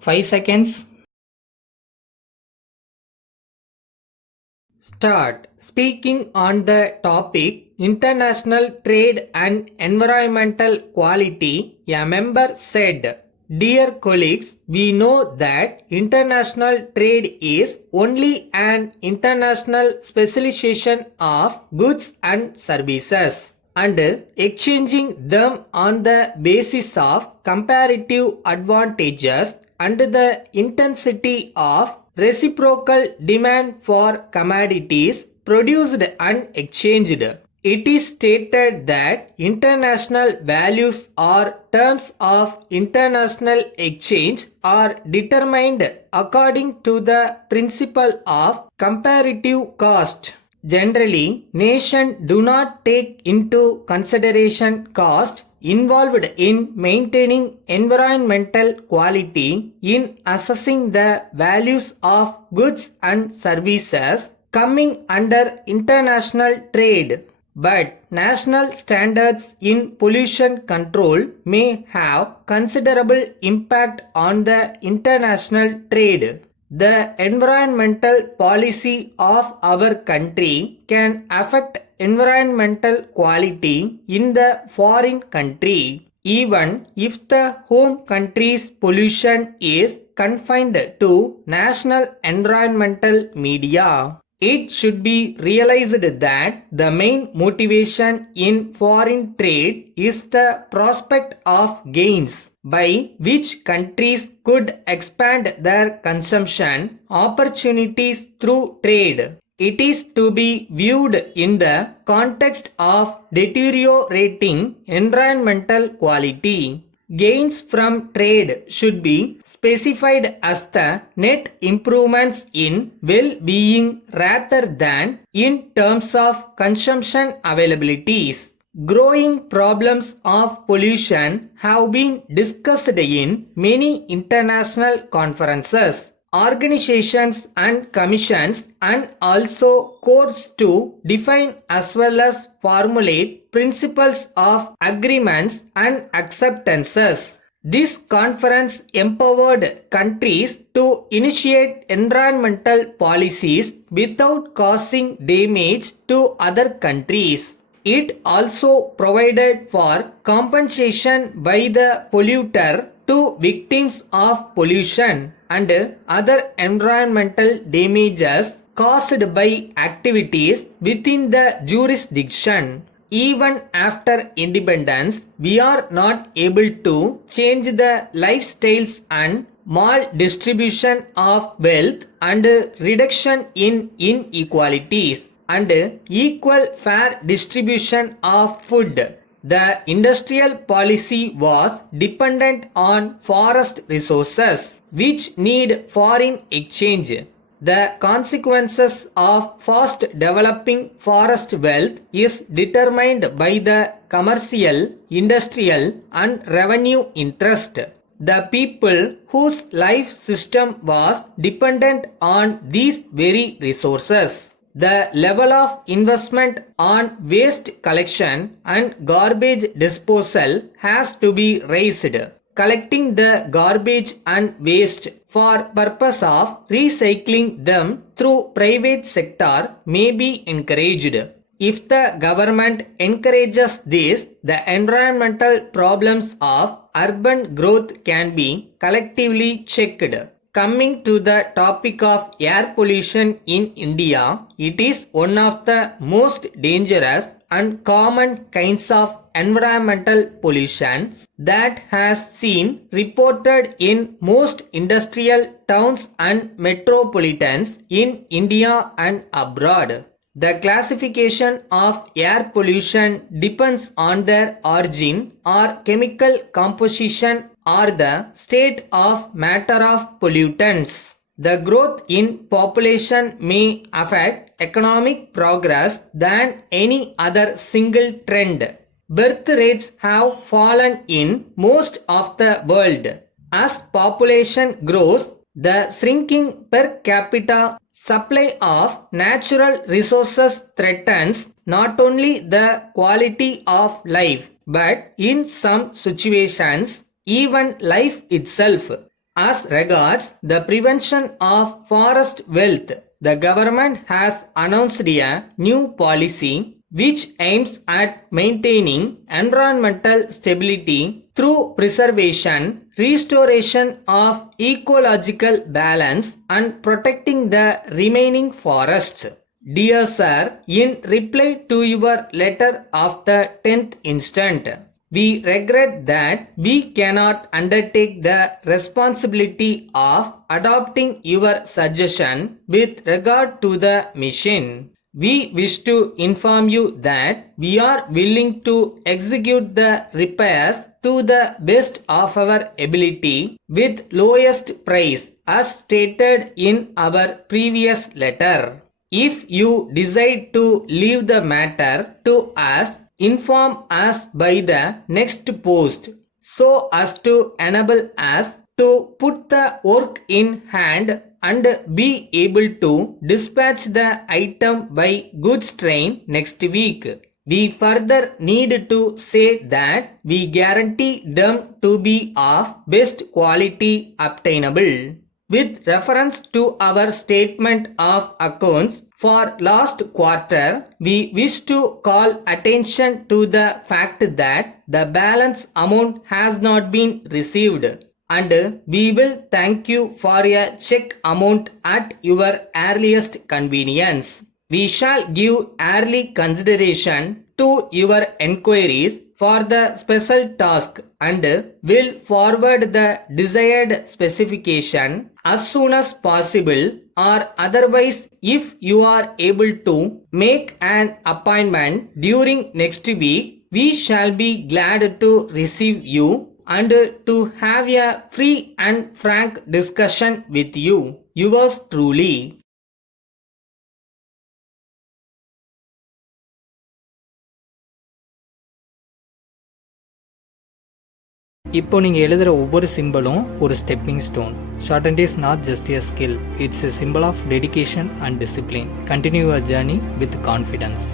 5 seconds. Start. Speaking on the topic International Trade and Environmental Quality, a member said, "Dear colleagues, we know that international trade is only an international specialization of goods and services, and exchanging them on the basis of comparative advantages and the intensity of reciprocal demand for commodities produced and exchanged. It is stated that international values or terms of international exchange are determined according to the principle of comparative cost. Generally, nations do not take into consideration cost involved in maintaining environmental quality in assessing the values of goods and services coming under international trade. But national standards in pollution control may have considerable impact on the international trade. The environmental policy of our country can affect environmental quality in the foreign country, even if the home country's pollution is confined to national environmental media. It should be realized that the main motivation in foreign trade is the prospect of gains by which countries could expand their consumption opportunities through trade. It is to be viewed in the context of deteriorating environmental quality. Gains from trade should be specified as the net improvements in well-being rather than in terms of consumption availabilities. Growing problems of pollution have been discussed in many international conferences, organizations and commissions, and also courts to define as well as formulate principles of agreements and acceptances. This conference empowered countries to initiate environmental policies without causing damage to other countries. It also provided for compensation by the polluter to victims of pollution and other environmental damages caused by activities within the jurisdiction. Even after independence, we are not able to change the lifestyles and maldistribution of wealth and reduction in inequalities and equal fair distribution of food. The industrial policy was dependent on forest resources, which need foreign exchange. The consequences of fast developing forest wealth is determined by the commercial, industrial and revenue interest. The people whose life system was dependent on these very resources. The level of investment on waste collection and garbage disposal has to be raised. Collecting the garbage and waste for purpose of recycling them through private sector may be encouraged. If the government encourages this, the environmental problems of urban growth can be collectively checked. Coming to the topic of air pollution in India, it is one of the most dangerous and common kinds of environmental pollution that has been reported in most industrial towns and metropolitans in India and abroad. The classification of air pollution depends on their origin or chemical composition or the state of matter of pollutants. The growth in population may affect economic progress than any other single trend. Birth rates have fallen in most of the world. As population grows, the shrinking per capita supply of natural resources threatens not only the quality of life but in some situations even life itself. As regards the prevention of forest wealth, the government has announced a new policy which aims at maintaining environmental stability through preservation, restoration of ecological balance, and protecting the remaining forests. Dear Sir, in reply to your letter of the 10th instant, we regret that we cannot undertake the responsibility of adopting your suggestion with regard to the mission. We wish to inform you that we are willing to execute the repairs to the best of our ability with lowest price as stated in our previous letter. If you decide to leave the matter to us, inform us by the next post so as to enable us to put the work in hand and be able to dispatch the item by goods train next week. We further need to say that we guarantee them to be of best quality obtainable. With reference to our statement of accounts for last quarter, we wish to call attention to the fact that the balance amount has not been received, and we will thank you for a check amount at your earliest convenience. We shall give early consideration to your enquiries for the special task and will forward the desired specification as soon as possible, or otherwise if you are able to make an appointment during next week, we shall be glad to receive you and to have a free and frank discussion with you. Yours truly. இப்போ நீங்கள் எழுதுகிற ஒவ்வொரு சிம்பிளும் ஒரு stepping stone. Shorthand is not just a skill, it's a symbol of dedication and discipline. Continue your journey with confidence.